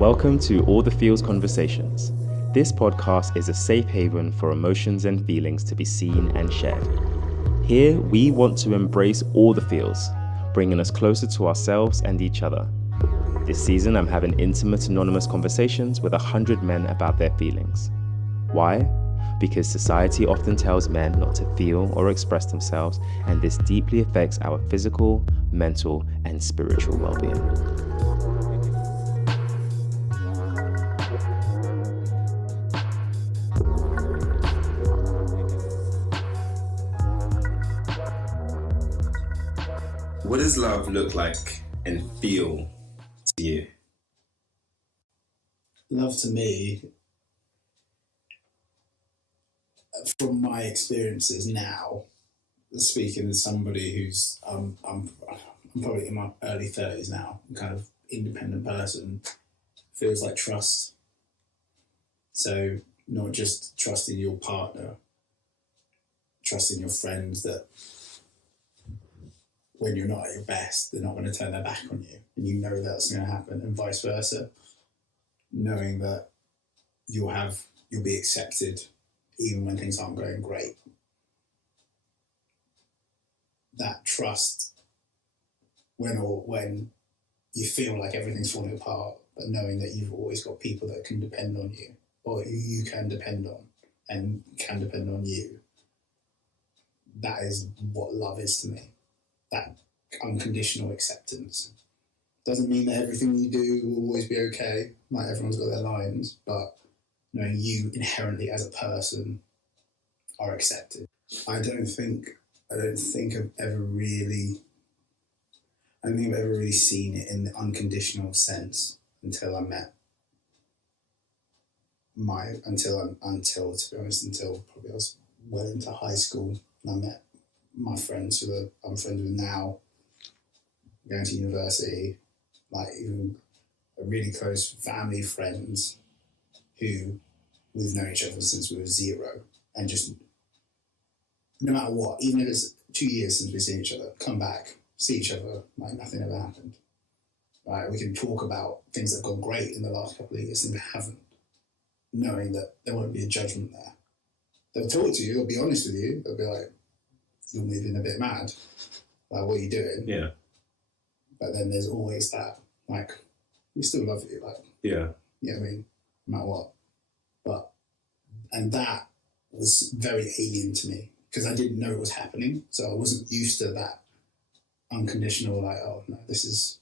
Welcome to All the Feels Conversations. This podcast is a safe haven for emotions and feelings to be seen and shared. Here, we want to embrace all the feels, bringing us closer to ourselves and each other. This season, I'm having intimate, anonymous conversations with 100 men about their feelings. Why? Because society often tells men not to feel or express themselves, and this deeply affects our physical, mental, and spiritual well-being. What does love look like and feel to you? Love to me, from my experiences now, speaking as somebody who's I'm probably in my early 30s now, I'm kind of independent person, feels like trust. So not just trusting your partner, trusting your friends that when you're not at your best, they're not going to turn their back on you, and you know that's going to happen, and vice versa. Knowing that you'll be accepted even when things aren't going great. That trust when you feel like everything's falling apart, but knowing that you've always got people that can depend on you, or you can depend on, and can depend on you. That is what love is to me. That unconditional acceptance. Doesn't mean that everything you do will always be okay. Like, everyone's got their lines, but knowing you inherently as a person are accepted. I don't think I've ever really seen it in the unconditional sense until to be honest, until probably I was well into high school, and I met my friends who I'm friends with now, going to university, like even really close family friends who we've known each other since we were 0, and just no matter what, even if it's 2 years since we've seen each other, come back, see each other like nothing ever happened. Right? We can talk about things that have gone great in the last couple of years and they haven't, knowing that there won't be a judgment there. They'll talk to you, they'll be honest with you, they'll be like, you're moving a bit mad, like, what are you doing? Yeah. But then there's always that, like, we still love you, like, Yeah. You know what I mean? No matter what. And that was very alien to me because I didn't know it was happening. So I wasn't used to that unconditional, like, oh no, these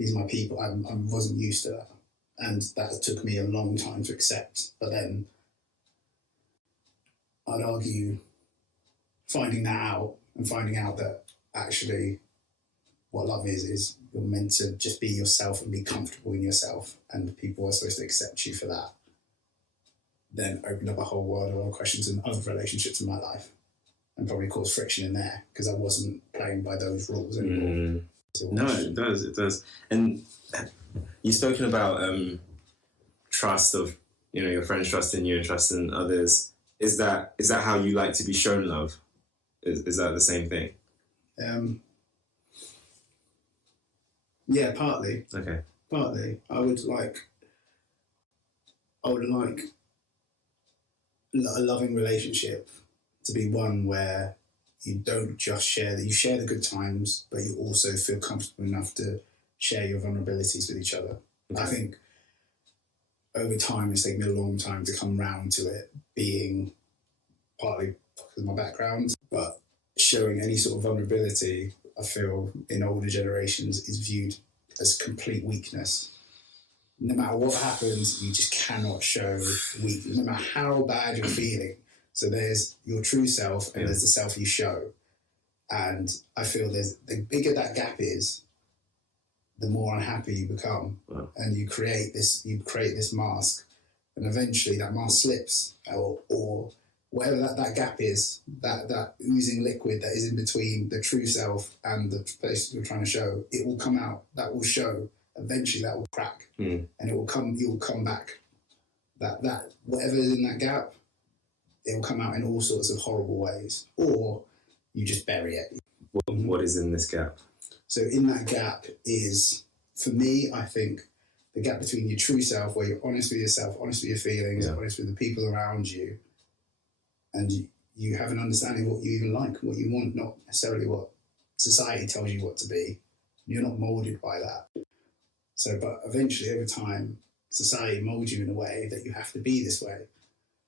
are my people. I wasn't used to that. And that took me a long time to accept. But then I'd argue finding out that actually what love is you're meant to just be yourself and be comfortable in yourself, and people are supposed to accept you for that, then opened up a whole world of other questions and other relationships in my life, and probably caused friction in there because I wasn't playing by those rules anymore. No, it does. And you've spoken about trust of, your friends trusting you and trusting others. Is that how you like to be shown love? Is that the same thing? Yeah, partly. Okay. Partly. I would like a loving relationship to be one where you don't just you share the good times, but you also feel comfortable enough to share your vulnerabilities with each other. Okay. I think over time, it's taken me a long time to come round to it, being partly because of my background, but showing any sort of vulnerability, I feel, in older generations is viewed as complete weakness. No matter what happens, you just cannot show weakness, no matter how bad you're feeling. So there's your true self and there's the self you show. And I feel the bigger that gap is, the more unhappy you become. Wow. And you create this mask, and eventually that mask slips, or whatever that gap is, that oozing liquid that is in between the true self and the place you're trying to show, it will come out, that will show, eventually that will crack, and you will come back. That whatever is in that gap, it will come out in all sorts of horrible ways, or you just bury it. What is in this gap? So in that gap is, for me, I think the gap between your true self, where you're honest with yourself, honest with your feelings, honest with the people around you, and you have an understanding of what you even like, what you want, not necessarily what society tells you what to be. You're not molded by that. So, but eventually, over time, society molds you in a way that you have to be this way.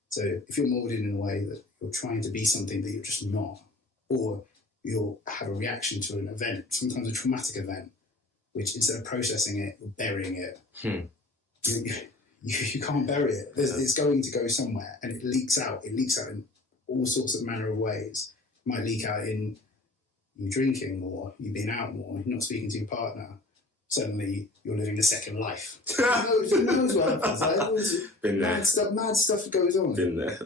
So if you're molded in a way that you're trying to be something that you're just not, or you'll have a reaction to an event, sometimes a traumatic event, which instead of processing it, you're burying it. You can't bury it. It's going to go somewhere, and it leaks out. It leaks out in all sorts of manner of ways. It might leak out in you drinking more, you being out more, you're not speaking to your partner. Suddenly, you're living a second life. Who knows what happens? Like, Been there. Mad stuff goes on. Been there.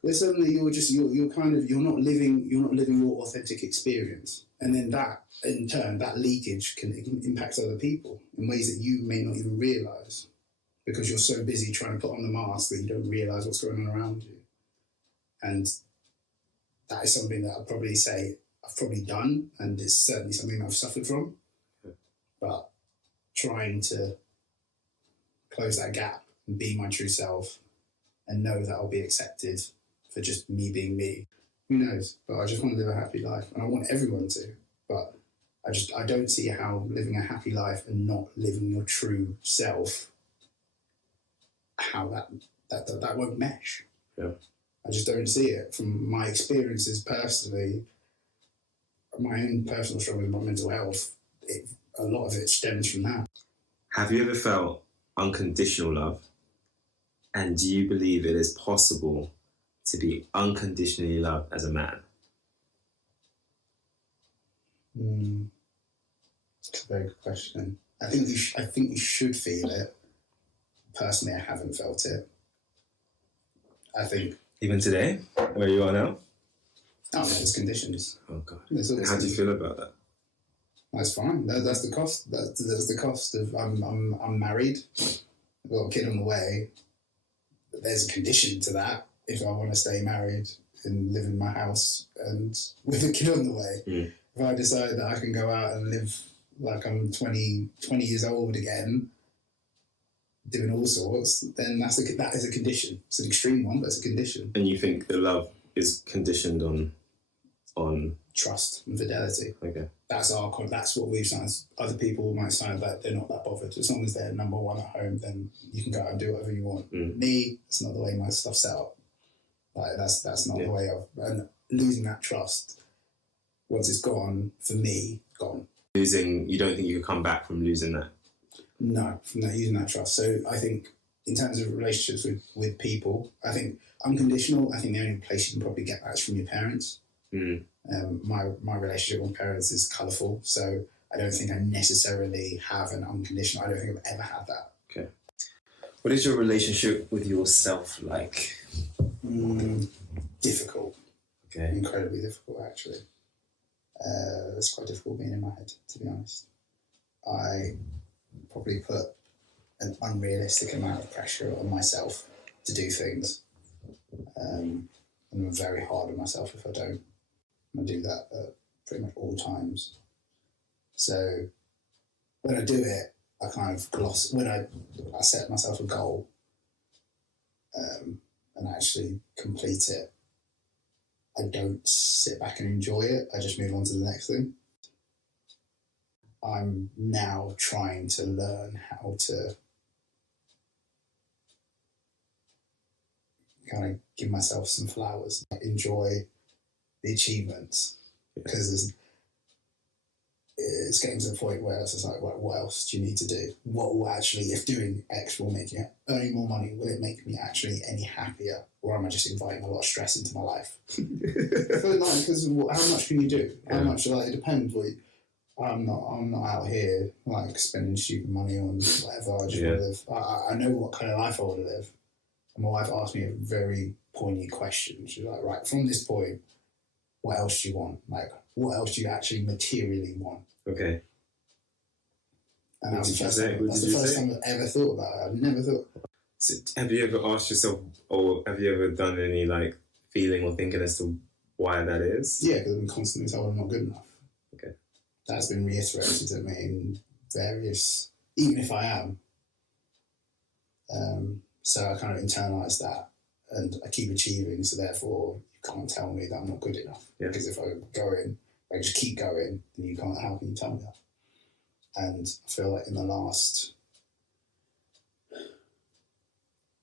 Where suddenly you're not living your authentic experience, and then that in turn, that leakage can impact other people in ways that you may not even realise, because you're so busy trying to put on the mask that you don't realise what's going on around you. And that is something that I'd probably say I've probably done, and it's certainly something that I've suffered from. But trying to close that gap and be my true self and know that I'll be accepted for just me being me. Who knows? But I just want to live a happy life, and I want everyone to. But I don't see how living a happy life and not living your true self, how that won't mesh. Yeah. I just don't see it. From my experiences personally, my own personal struggle with my mental health, a lot of it stems from that. Have you ever felt unconditional love? And do you believe it is possible to be unconditionally loved as a man? It's a very good question. I think you should feel it. Personally, I haven't felt it. I think even today, where you are now? Oh, there's conditions. Oh God. How do you feel about that? That's fine. That's the cost. That's the cost of I'm married. I've got a kid on the way. There's a condition to that. If I want to stay married and live in my house and with a kid on the way, if I decide that I can go out and live like I'm 20 years old again, doing all sorts, then that is a condition. It's an extreme one, but it's a condition. And you think the love is conditioned on trust and fidelity. Okay. That's what we've signed. Other people might sign that they're not that bothered. As long as they're number one at home, then you can go out and do whatever you want. Me, it's not the way my stuff's set up. Like that's not the way and losing that trust, once it's gone, for me, gone. You don't think you could come back from losing that? No, from that, using that trust. So I think in terms of relationships with people, I think unconditional, I think the only place you can probably get that is from your parents. My relationship with parents is colourful, so I don't think I necessarily have an unconditional. I don't think I've ever had that. Okay. What is your relationship with yourself like? Difficult. Okay. Incredibly difficult, actually. It's quite difficult being in my head, to be honest. I probably put an unrealistic amount of pressure on myself to do things. And I'm very hard on myself if I don't. I do that at pretty much all times. So when I do it, I kind of gloss. When I set myself a goal and actually complete it, I don't sit back and enjoy it. I just move on to the next thing. I'm now trying to learn how to kind of give myself some flowers, enjoy the achievements, because it's getting to the point where it's just like, well, what else do you need to do? What will actually, if doing X will make you earning more money, will it make me actually any happier, or am I just inviting a lot of stress into my life? Because how much can you do? How much? Like, it depends. I'm not out here like spending stupid money on whatever. I just want to live. I know what kind of life I want to live. And my wife asked me a very poignant question. She was like, right, from this point, what else do you want? Like, what else do you actually materially want? Okay. And that's the first time I've ever thought about it. I've never thought. So have you ever asked yourself, or have you ever done any like feeling or thinking as to why that is? Yeah, because I've been constantly told I'm not good enough. Okay. That's been reiterated to me in various, even if I am, So I kind of internalised that, and I keep achieving, so therefore you can't tell me that I'm not good enough. Yeah. Because if I go in, I just keep going, then you can't, how can you tell me that? And I feel like in the last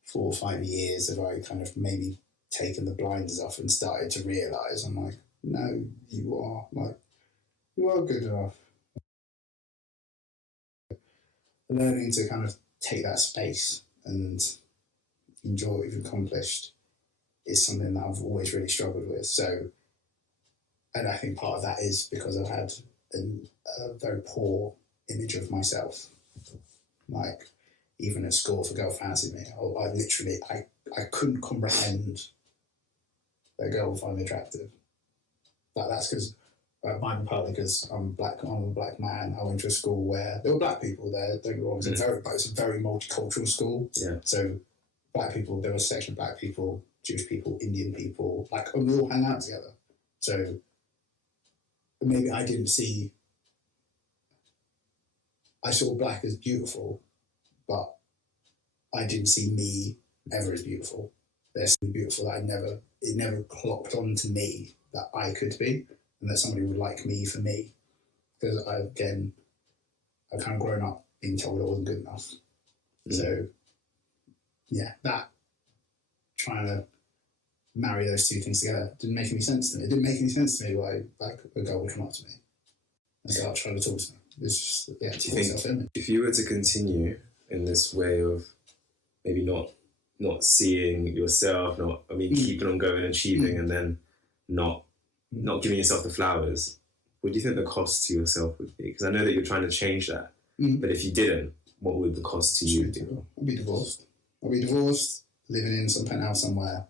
4 or 5 years have I kind of maybe taken the blinders off and started to realise, I'm like, no, you are good enough. Learning to kind of take that space and enjoy what you've accomplished is something that I've always really struggled with. So, and I think part of that is because I've had a very poor image of myself. Like, even at school, if a girl fancied me, I couldn't comprehend that a girl would find me attractive. Like, that's because, mine partly because I'm a black man. I went to a school where there were black people there, don't get me wrong, it's a very multicultural school. Yeah. So black people, there was a section of black people, Jewish people, Indian people, like, and we all hang out together. So maybe I saw black as beautiful, but I didn't see me ever as beautiful. They're so beautiful that it never clocked onto me that I could be, and that somebody would like me for me. Because I've kind of grown up being told I wasn't good enough. So yeah, that trying to marry those two things together didn't make any sense to me. It didn't make any sense to me why like a girl would come up to me and start trying to talk to me. It's just, yeah, do you think if you were to continue in this way of maybe not seeing yourself, keeping on going and achieving, and then not giving yourself the flowers, what do you think the cost to yourself would be? Because I know that you're trying to change that, but if you didn't, what would the cost to you be? I'd be divorced, living in some penthouse somewhere,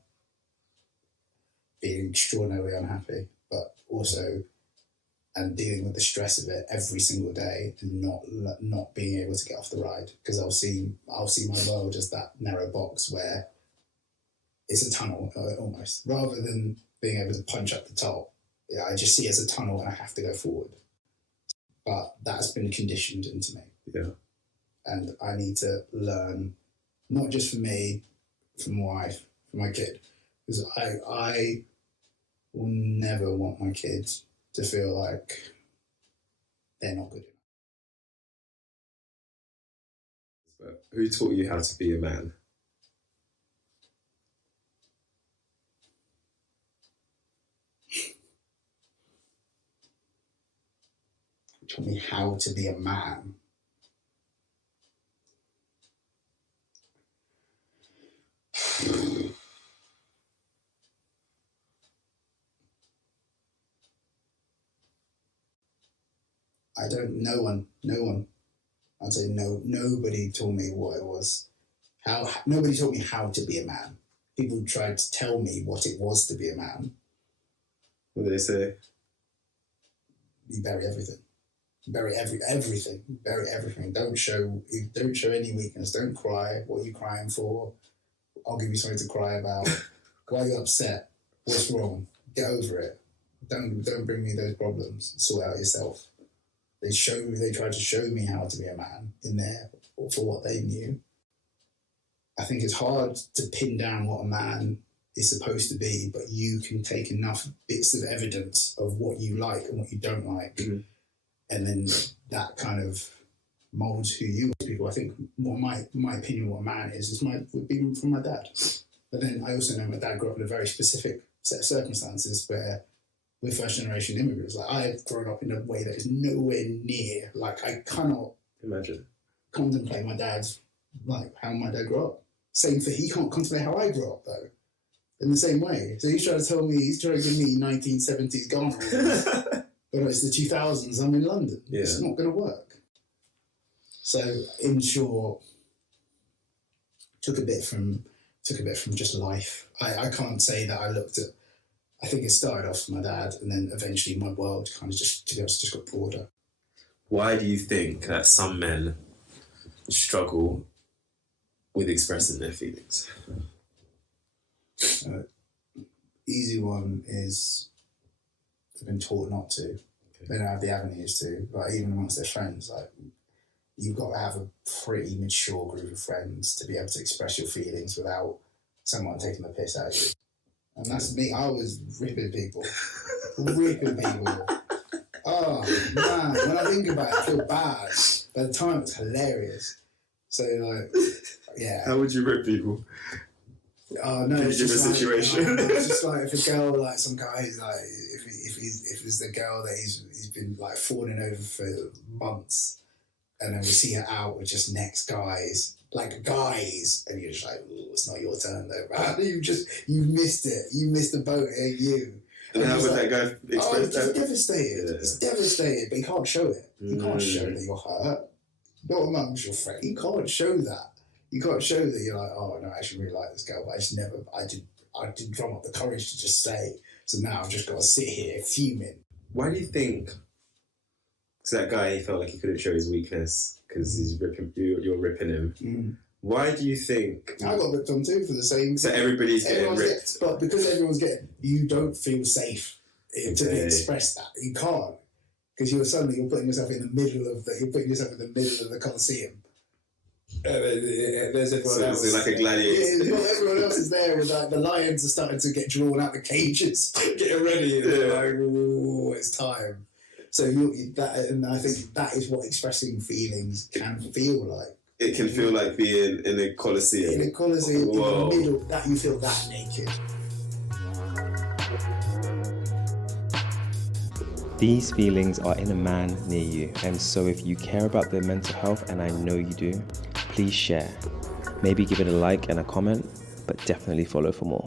being extraordinarily unhappy, but also and dealing with the stress of it every single day and not being able to get off the ride, because I'll see my world as that narrow box where it's a tunnel almost, rather than being able to punch up the top. Yeah, I just see it as a tunnel and I have to go forward. But that's been conditioned into me. Yeah. And I need to learn, not just for me, for my wife, for my kid, because I will never want my kids to feel like they're not good enough. But who taught you how to be a man? Who taught me how to be a man? No one. I'd say nobody taught me what it was. Nobody taught me how to be a man. People tried to tell me what it was to be a man. What do they say? You bury everything. Bury everything. Bury everything. Don't show any weakness. Don't cry. What are you crying for? I'll give you something to cry about. Why are you upset? What's wrong? Get over it. Don't bring me those problems. Sort out yourself. They tried to show me how to be a man in there for what they knew. I think it's hard to pin down what a man is supposed to be, but you can take enough bits of evidence of what you like and what you don't like, and then that kind of molds who you are. People, I think, what my opinion of what a man is would be from my dad. But then I also know my dad grew up in a very specific set of circumstances where we're first generation immigrants. Like, I've grown up in a way that is nowhere near, like, I cannot contemplate my dad's, like, how my dad grew up. Same thing, he can't contemplate how I grew up though, in the same way. So he's trying to give me 1970s Ghana, but it's the 2000s, I'm in London. Yeah. It's not going to work. So in short, took a bit from just life. I can't say that I think it started off with my dad, and then eventually my world kind of just got broader. Why do you think that some men struggle with expressing their feelings? Easy one is they've been taught not to. Okay. They don't have the avenues to, like, even amongst their friends. Like, you've got to have a pretty mature group of friends to be able to express your feelings without someone taking the piss out of you. And that's me. I was ripping people. Oh, man. When I think about it, I feel bad. But at the time, it's hilarious. So, like, yeah. How would you rip people? Oh, no. Can you give a situation? It's just like if a girl, like some guy, like, if it's the girl that he's been, like, fawning over for months, and then we see her out with just next guys, and you're just like, ooh, it's not your turn though, right? You missed it. You missed the boat, ain't you? And how would that guy express that? It's devastated. Yeah. It's devastated, but he can't show it. You can't show that you're hurt. Not amongst your friends. You can't show that. You can't show that you're like, oh no, I actually really like this girl, but I didn't drum up the courage to just say. So now I've just got to sit here fuming. Why do you think? So that guy, he felt like he couldn't show his weakness because he's ripping. You're ripping him. Why do you think? I got ripped on too for the same. So everybody's getting ripped, but because everyone's getting, you don't feel safe to express that. You can't, because you're putting yourself in the middle of the Colosseum. There's everyone else. So like a gladiator. Yeah, everyone else is there with like the lions are starting to get drawn out the cages, getting ready. And they're like, ooh, it's time. So and I think that is what expressing feelings can feel like. It can feel like being in a Colosseum. In a Colosseum, Whoa. in the middle, that you feel that naked. These feelings are in a man near you, and so if you care about their mental health, and I know you do, please share. Maybe give it a like and a comment, but definitely follow for more.